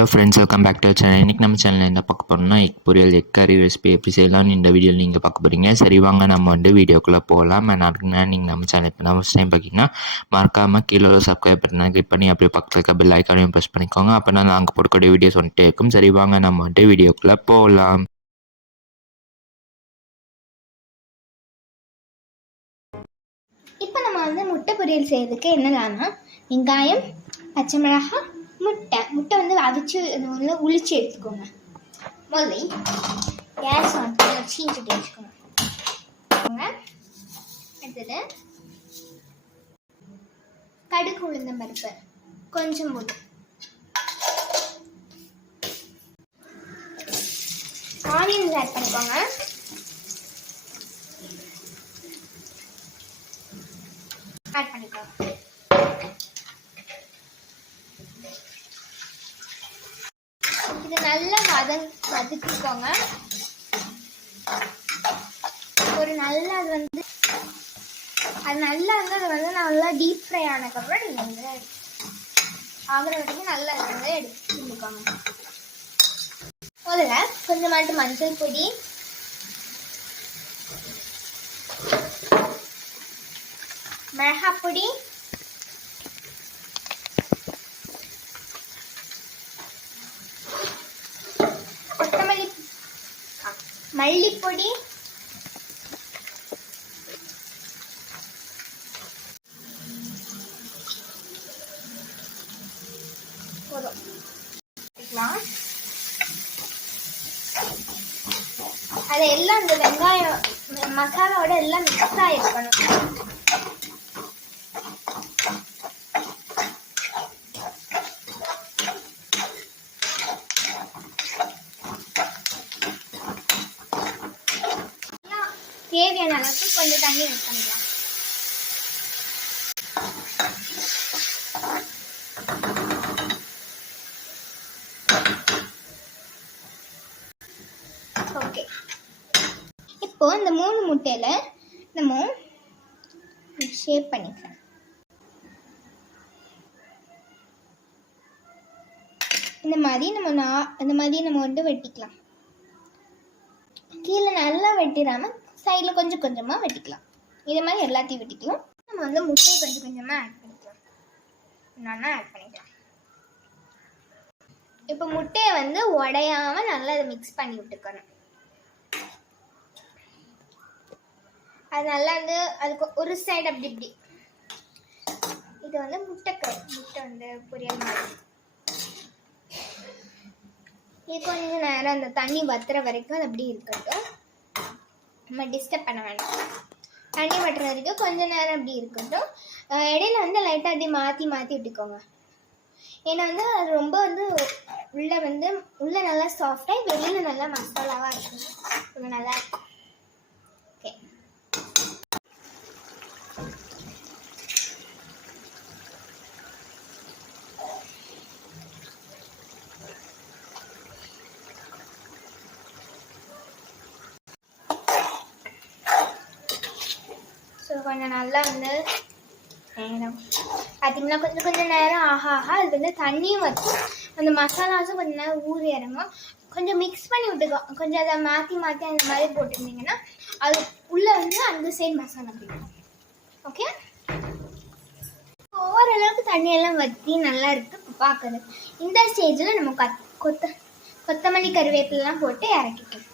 Hello friends, welcome back to channel. இன்றைக்கி நம்ம சேனலில் என்ன பார்க்க போகிறோம்னா, எக் பொரியல், எக் கறி ரெசிபி எப்படி செய்யலாம்னு இந்த வீடியோவில் நீங்கள் பார்க்க போகிறீங்க. சரி வாங்க நம்ம வீடியோக்குள்ளே போகலாம். அதுக்கு நீங்கள் நம்ம சேனல் இப்போ ஃபஸ்ட் டைம் பார்த்தீங்கன்னா மறக்காமல் கீழே சப்ஸ்கிரைப் பட்டனை கிளிக் பண்ணி அப்படியே பக்கத்தில் இருக்க பெல் ஐக்கானையும் ப்ரெஸ் பண்ணிக்கோங்க. அப்போ நான் நாங்கள் போடக்கூடிய வீடியோஸ் வந்துட்டே இருக்கும். சரி வாங்க நம்ம வீடியோக்குள்ளே போகலாம். இப்போ நம்ம முட்டை பொரியல் செய்யறதுக்கு என்னலாம்னா வெங்காயம், பச்சை மிளகாய், முட்டை அவிச்சு உளிச்சு எடுத்துக்கோங்க. முதல்ல கேஸ் சீஞ்சிட்டு வச்சுக்கோங்க. அடுத்தது கடுகு, உளுந்தம் பருப்பு கொஞ்சம் போட்டு, ஆனியன்ஸ் ஆட் பண்ணிக்கோங்க. ஆட் பண்ணிக்கோங்க. இது நல்லா வதக்கிக்கோங்க. ஒரு நல்லா அது நல்லா நல்லா டீப் ஃப்ரை ஆனதுக்கப்புறம் நீங்கள் ஆகிற வரைக்கும் நல்லா எடுத்துக்கோங்க. முதல்ல கொஞ்சமாட்டு மஞ்சள் பொடி, மிளகாய் பொடி, மல்லிப்பொடி, போதும். அது எல்லாம் இந்த வெங்காயம் மசாலாவோட எல்லாம் மிக்ஸ் ஆகிருக்கணும். தேவையான அளவுக்கு கொஞ்சம் தண்ணி ஆட் பண்ணிக்கலாம். ஓகே, இப்போ இந்த 3 முட்டையில நம்ம ஷேப் பண்ணிக்கலாம். இந்த மாதிரி நம்ம வெட்டிக்கலாம். கீழே நல்லா வெட்டிடாம சைடில் கொஞ்சம் கொஞ்சமாக வெட்டிக்கலாம். இதே மாதிரி எல்லாத்தையும் வெட்டிக்கலாம். நம்ம முட்டையை கொஞ்சம் கொஞ்சமாக ஆட் பண்ணிக்கலாம். ஆட் பண்ணிக்கலாம். இப்போ முட்டையை உடையாம நல்லா அதை மிக்ஸ் பண்ணி விட்டுக்கணும். அது நல்லா அதுக்கு ஒரு சைடு அப்படி இப்படி. இது முட்டை பொரியல் மாதிரி. இது கொஞ்சம் நேரம் அந்த தண்ணி வத்துற வரைக்கும் அது அப்படி இருக்கட்டும். நம்ம டிஸ்டர்ப் பண்ண வேண்டாம். தண்ணி வட்டுற வரைக்கும் கொஞ்சம் நேரம் அப்படி இருக்கட்டும். இடையில லைட்டாக அப்படி மாற்றி விட்டுக்கோங்க. ஏன்னா அது ரொம்ப உள்ள நல்லா சாஃப்டாக, வெளியில் நல்லா மசாலாவாக இருக்கும். கொஞ்சம் நல்லா இருக்கும். ஓகே, ஸோ கொஞ்சம் நல்லா நேரம் பார்த்தீங்கன்னா கொஞ்சம் நேரம் ஆக அது தண்ணியும் வச்சு அந்த மசாலாஸும் கொஞ்சம் நேரம் ஊறி இறங்கும். கொஞ்சம் மிக்ஸ் பண்ணி விட்டுக்கோ. கொஞ்சம் அதை மாற்றி அந்த மாதிரி போட்டிருந்தீங்கன்னா அது உள்ளே அந்த சைடு மசாலா பிடிக்கும். ஓகே, ஓரளவுக்கு தண்ணியெல்லாம் வற்றி நல்லா இருக்குது பார்க்குறது. இந்த ஸ்டேஜில் நம்ம கொத்தமல்லி கருவேப்பிலாம் போட்டு இறக்கிக்கலாம்.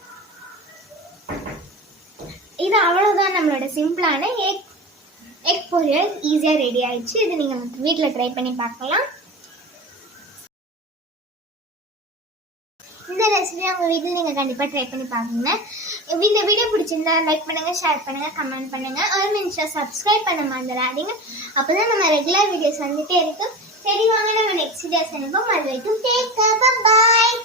இது அவ்வளோதான், நம்மளோட சிம்பிளான எக் பொரியல் ஈஸியாக ரெடி ஆயிடுச்சு. இது நீங்கள் வீட்டில் ட்ரை பண்ணி பார்க்கலாம். இந்த ரெசிபியை உங்கள் வீட்டில் நீங்கள் கண்டிப்பாக ட்ரை பண்ணி பாருங்க. இந்த வீடியோ பிடிச்சிருந்தா லைக் பண்ணுங்கள், ஷேர் பண்ணுங்கள், கமெண்ட் பண்ணுங்கள். ஒரு சப்ஸ்கிரைப் பண்ண மறந்துடாதீங்க. அப்போ தான் நம்ம ரெகுலர் வீடியோஸ் வந்துகிட்டே இருக்கும். சரி வாங்க நம்ம நெக்ஸ்ட் வீடியோஸ் அனுப்போம். அது வரைக்கும் டேக் கேர், பாய்.